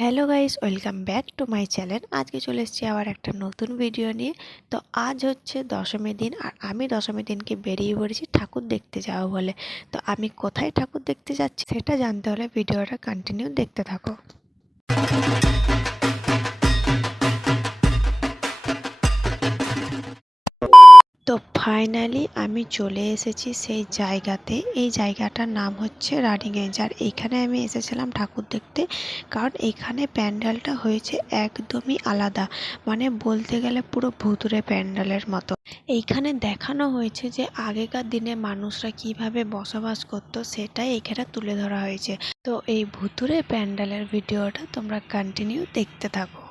Hello guys, welcome back to my channel. আজকে চলে এসেছি আবার একটা নতুন ভিডিও নিয়ে। তো আজ হচ্ছে দশমী দিন, আর আমি দশমী দিনকে বেরিয়ে পড়েছি ঠাকুর দেখতে যাওয়া বলে। তো আমি কোথায় ঠাকুর দেখতে যাচ্ছি সেটা জানতে হলে ভিডিওটা কন্টিনিউ দেখতে থাকো। তো ফাইনালি আমি চলে এসেছি সেই জায়গাতে। এই জায়গাটার নাম হচ্ছে রানীগঞ্জ, আর এইখানে আমি এসেছিলাম ঠাকুর দেখতে, কারণ এইখানে প্যান্ডেলটা হয়েছে একদমই আলাদা, মানে বলতে গেলে পুরো ভুতুড়ে প্যান্ডেলের মতো। এইখানে দেখানো হয়েছে যে আগেকার দিনে মানুষরা কিভাবে বসবাস করতো সেটাই এখানে তুলে ধরা হয়েছে। তো এই ভুতুড়ে প্যান্ডেলের ভিডিওটা তোমরা কন্টিনিউ দেখতে থাকো।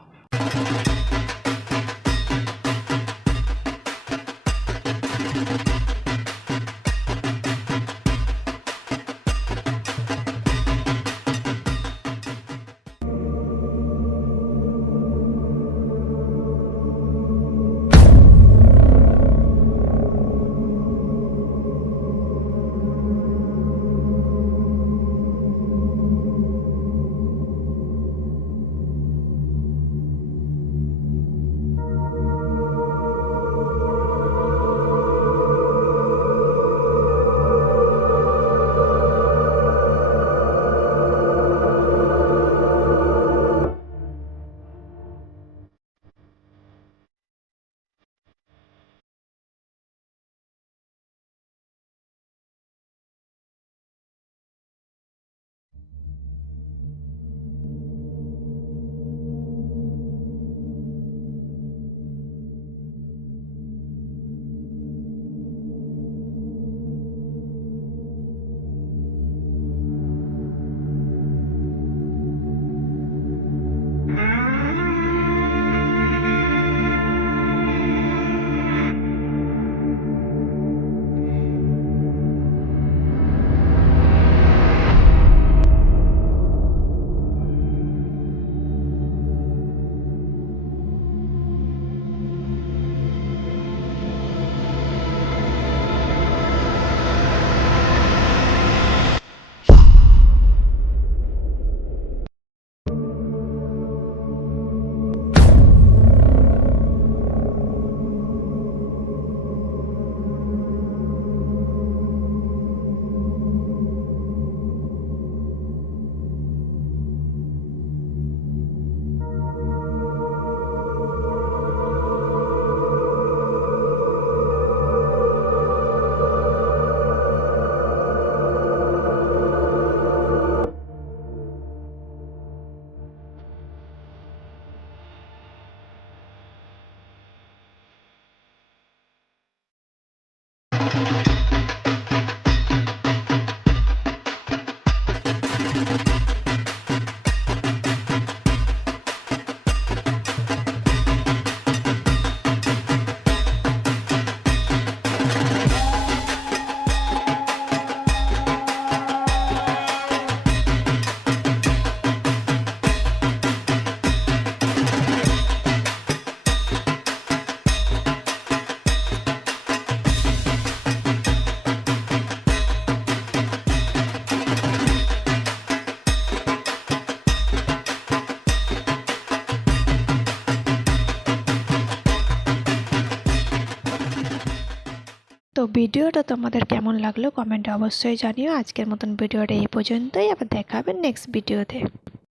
তো ভিডিওটা তোমাদের কেমন লাগলো কমেন্টে অবশ্যই জানিও। আজকের মতন ভিডিওটা এই পর্যন্তই, আবার দেখা হবে নেক্সট ভিডিওতে।